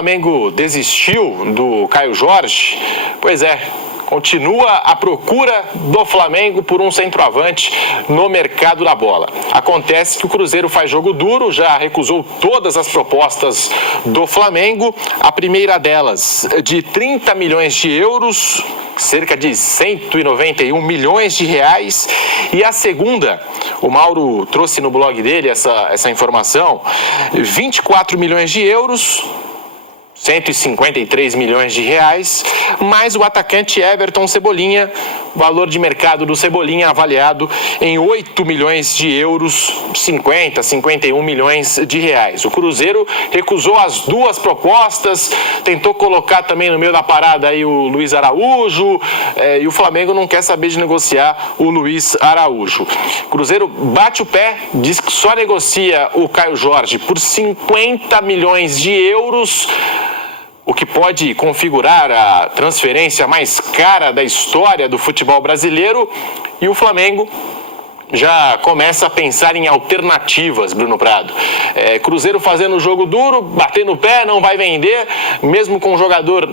Flamengo desistiu do Caio Jorge? Pois é, continua a procura do Flamengo por um centroavante no mercado da bola. Acontece que o Cruzeiro faz jogo duro, já recusou todas as propostas do Flamengo. A primeira delas de 30 milhões de euros, cerca de 191 milhões de reais. E a segunda, o Mauro trouxe no blog dele essa informação, 24 milhões de euros, 153 milhões de reais, mais o atacante Everton Cebolinha, valor de mercado do Cebolinha avaliado em 8 milhões de euros, 51 milhões de reais. O Cruzeiro recusou as duas propostas, tentou colocar também no meio da parada aí o Luiz Araújo, e o Flamengo não quer saber de negociar o Luiz Araújo. O Cruzeiro bate o pé, diz que só negocia o Caio Jorge por 50 milhões de euros, o que pode configurar a transferência mais cara da história do futebol brasileiro, e o Flamengo já começa a pensar em alternativas, Bruno Prado. Cruzeiro fazendo jogo duro, batendo o pé, não vai vender, mesmo com o jogador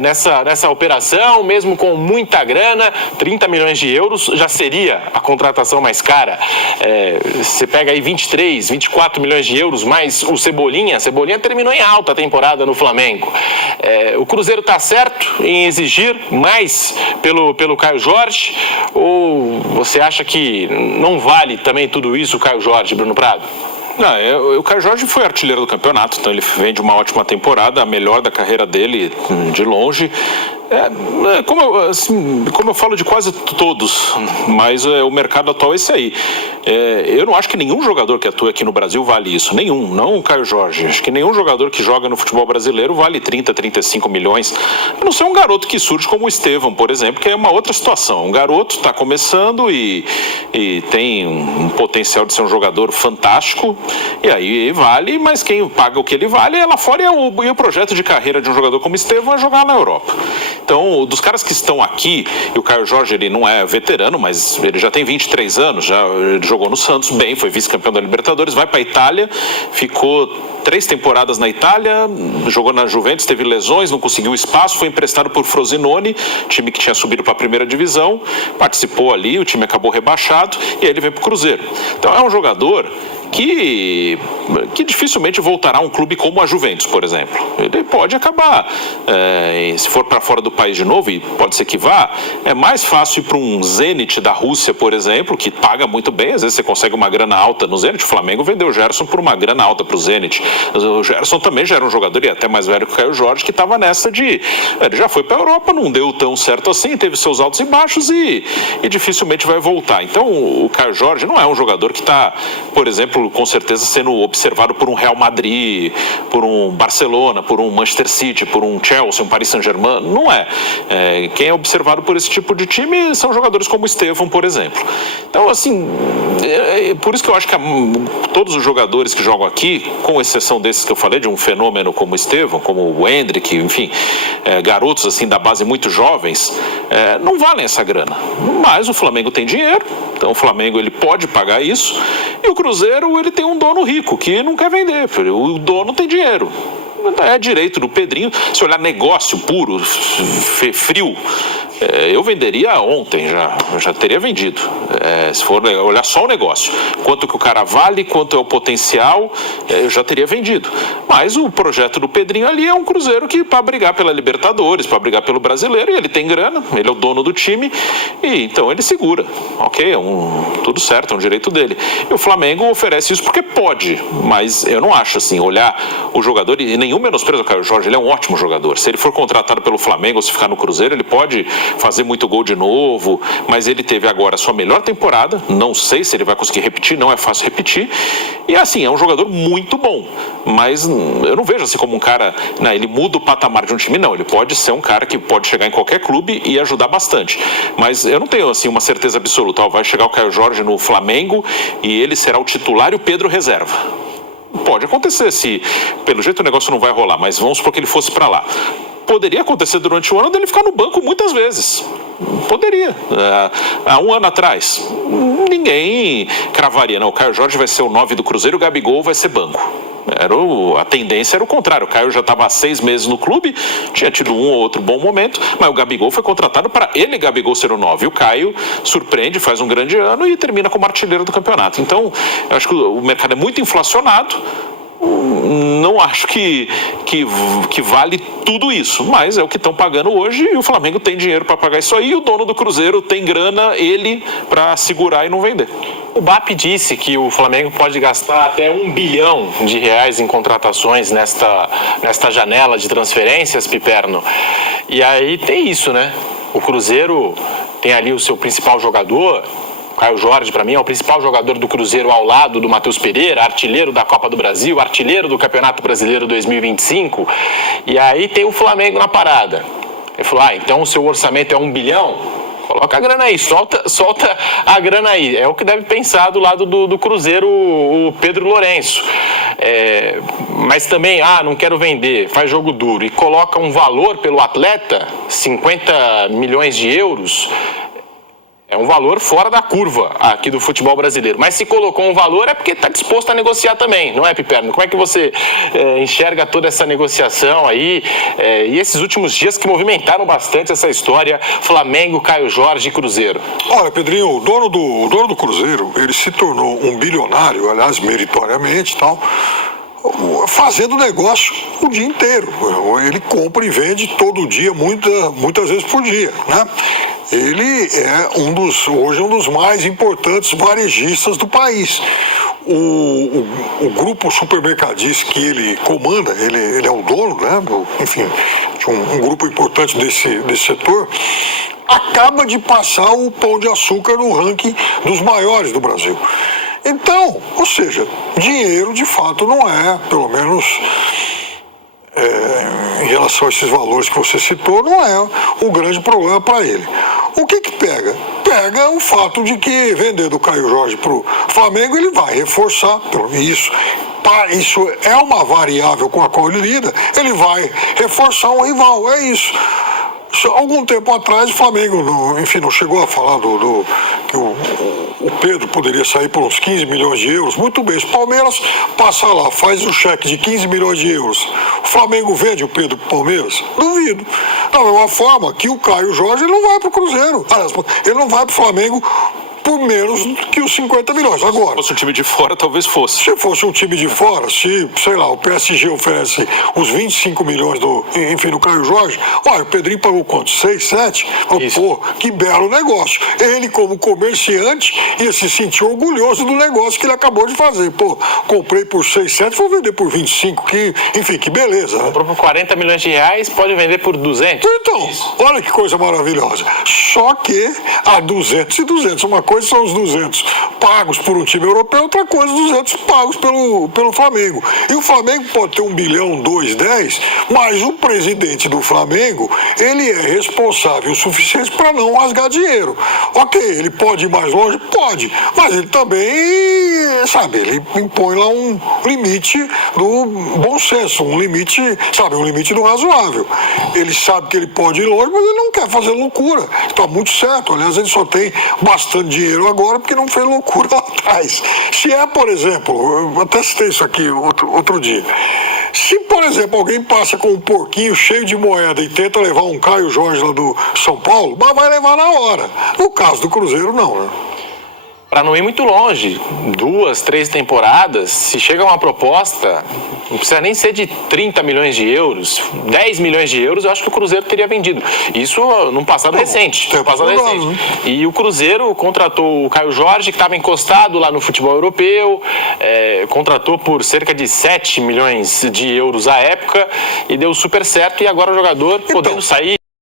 nessa operação, mesmo com muita grana, 30 milhões de euros já seria a contratação mais cara. Você pega aí 24 milhões de euros, mais o Cebolinha terminou em alta temporada no Flamengo. O Cruzeiro está certo em exigir mais pelo Caio Jorge, ou você acha que não vale também tudo isso o Caio Jorge, Bruno Prado? Não, o Caio Jorge foi artilheiro do campeonato, então ele vem de uma ótima temporada, a melhor da carreira dele, de longe. Como eu falo de quase todos, mas o mercado atual é esse aí. Eu não acho que nenhum jogador que atua aqui no Brasil vale isso, nenhum, não o Caio Jorge. Acho que nenhum jogador que joga no futebol brasileiro vale 30, 35 milhões. A não ser um garoto que surge como o Estevão, por exemplo, que é uma outra situação. Um garoto está começando e tem um potencial de ser um jogador fantástico, e aí vale, mas quem paga o que ele vale é lá fora, e o projeto de carreira de um jogador como Estevão é jogar na Europa. Então, dos caras que estão aqui, e o Caio Jorge, ele não é veterano, mas ele já tem 23 anos, ele jogou no Santos bem, foi vice-campeão da Libertadores, vai para a Itália, ficou 3 temporadas na Itália, jogou na Juventus, teve lesões, não conseguiu espaço, foi emprestado por Frosinone, time que tinha subido para a primeira divisão, participou ali, o time acabou rebaixado, e aí ele vem para o Cruzeiro. Então, é um jogador que dificilmente voltará a um clube como a Juventus, por exemplo. Ele pode acabar, se for para fora do país de novo, e pode ser que vá, é mais fácil ir para um Zenit da Rússia, por exemplo, que paga muito bem, às vezes você consegue uma grana alta no Zenit. O Flamengo vendeu o Gerson por uma grana alta para o Zenit. O Gerson também já era um jogador, e até mais velho que o Caio Jorge, que estava nessa de... Ele já foi para a Europa, não deu tão certo assim, teve seus altos e baixos e dificilmente vai voltar. Então, o Caio Jorge não é um jogador que está, por exemplo, com certeza sendo observado por um Real Madrid, por um Barcelona, por um Manchester City, por um Chelsea, um Paris Saint-Germain. Não é. Quem é observado por esse tipo de time são jogadores como o Estevão, por exemplo. Então, assim, por isso que eu acho que todos os jogadores que jogam aqui, com exceção desses que eu falei, de um fenômeno como o Estevão, como o Endrick, enfim, garotos assim da base muito jovens, não valem essa grana. Mas o Flamengo tem dinheiro, então o Flamengo ele pode pagar isso, e o Cruzeiro ele tem um dono rico que não quer vender, o dono tem dinheiro. É direito do Pedrinho. Se olhar negócio puro, frio, eu venderia ontem, já teria vendido. Se for olhar só o negócio, quanto que o cara vale, quanto é o potencial, eu já teria vendido. Mas o projeto do Pedrinho ali é um Cruzeiro que para brigar pela Libertadores, para brigar pelo Brasileiro, e ele tem grana, ele é o dono do time, e então ele segura, ok? Tudo certo, é um direito dele. E o Flamengo oferece isso porque pode, mas eu não acho assim, olhar o jogador, e nenhum menosprezo ao Caio Jorge, ele é um ótimo jogador. Se ele for contratado pelo Flamengo ou se ficar no Cruzeiro, ele pode fazer muito gol de novo, mas ele teve agora a sua melhor temporada, não sei se ele vai conseguir repetir, não é fácil repetir, e assim, é um jogador muito bom, mas eu não vejo assim como um cara, ele muda o patamar de um time, não, ele pode ser um cara que pode chegar em qualquer clube e ajudar bastante, mas eu não tenho assim uma certeza absoluta, vai chegar o Caio Jorge no Flamengo e ele será o titular e o Pedro reserva. Pode acontecer, se pelo jeito o negócio não vai rolar, mas vamos supor que ele fosse para lá. Poderia acontecer durante o ano dele ficar no banco muitas vezes. Poderia. Há um ano atrás, ninguém cravaria, não, o Caio Jorge vai ser o 9 do Cruzeiro, o Gabigol vai ser banco. A tendência era o contrário. O Caio já estava há 6 meses no clube, tinha tido um ou outro bom momento, mas o Gabigol foi contratado para ele, Gabigol, ser o 9. E o Caio surpreende, faz um grande ano e termina como artilheiro do campeonato. Então, eu acho que o mercado é muito inflacionado. Não acho que vale tudo isso, mas é o que estão pagando hoje e o Flamengo tem dinheiro para pagar isso aí e o dono do Cruzeiro tem grana, ele, para segurar e não vender. O BAP disse que o Flamengo pode gastar até R$1 bilhão em contratações nesta janela de transferências, Piperno. E aí tem isso, né? O Cruzeiro tem ali o seu principal jogador. Caio Jorge, para mim, é o principal jogador do Cruzeiro ao lado do Matheus Pereira, artilheiro da Copa do Brasil, artilheiro do Campeonato Brasileiro 2025. E aí tem o Flamengo na parada. Ele falou, então o seu orçamento é R$1 bilhão? Coloca a grana aí, solta a grana aí. É o que deve pensar do lado do Cruzeiro o Pedro Lourenço. Mas também, não quero vender, faz jogo duro e coloca um valor pelo atleta, 50 milhões de euros... É um valor fora da curva aqui do futebol brasileiro. Mas se colocou um valor é porque está disposto a negociar também, não é, Piperno? Como é que você enxerga toda essa negociação aí e esses últimos dias que movimentaram bastante essa história Flamengo, Caio Jorge e Cruzeiro? Olha, Pedrinho, o dono do Cruzeiro, ele se tornou um bilionário, aliás, meritoriamente e tal, fazendo negócio o dia inteiro. Ele compra e vende todo dia, muitas vezes por dia, né? Ele é hoje um dos mais importantes varejistas do país. O grupo supermercadista que ele comanda, ele é o dono, né? Enfim, de um grupo importante desse setor, acaba de passar o Pão de Açúcar no ranking dos maiores do Brasil. Então, ou seja, dinheiro de fato não é, pelo menos em relação a esses valores que você citou, não é o grande problema para ele. O que pega? Pega o fato de que vendendo o Caio Jorge para o Flamengo, ele vai reforçar isso. Isso é uma variável com a qual ele lida, ele vai reforçar um rival, é isso. Algum tempo atrás o Flamengo, não chegou a falar que o Pedro poderia sair por uns 15 milhões de euros. Muito bem, se o Palmeiras passa lá, faz o cheque de 15 milhões de euros, o Flamengo vende o Pedro para o Palmeiras? Duvido. Da mesma forma que o Caio Jorge ele não vai para o Cruzeiro. Aliás, ele não vai para o Flamengo por menos que os 50 milhões. Agora, se fosse um time de fora, talvez fosse. Se fosse um time de fora, sei lá, o PSG oferece os 25 milhões do Caio Jorge, olha, o Pedrinho pagou quanto? 6, 7? Pô, que belo negócio. Ele, como comerciante, ia se sentir orgulhoso do negócio que ele acabou de fazer. Pô, comprei por 6, 7, vou vender por 25, que beleza. Né? Comprou por 40 milhões de reais, pode vender por 200. Então, olha que coisa maravilhosa. Só que há 200 e 200, uma coisa são os 200 pagos por um time europeu, outra coisa 200 pagos pelo Flamengo. E o Flamengo pode ter 1 bilhão, 2, 10, mas o presidente do Flamengo, ele é responsável o suficiente para não rasgar dinheiro. Ok, ele pode ir mais longe? Pode, mas ele também, ele impõe lá um limite do bom senso, um limite do razoável. Ele sabe que ele pode ir longe, mas ele não quer fazer loucura. Está muito certo, aliás, ele só tem bastante dinheiro agora porque não fez loucura lá atrás. Se por exemplo, eu até citei isso aqui outro dia, se, por exemplo, alguém passa com um porquinho cheio de moeda e tenta levar um Caio Jorge lá do São Paulo, mas vai levar na hora. No caso do Cruzeiro, não, né? Para não ir muito longe, 2, 3 temporadas, se chega uma proposta, não precisa nem ser de 30 milhões de euros, 10 milhões de euros, eu acho que o Cruzeiro teria vendido. Isso num passado recente. E o Cruzeiro contratou o Caio Jorge, que estava encostado lá no futebol europeu, contratou por cerca de 7 milhões de euros à época, e deu super certo, e agora o jogador podendo sair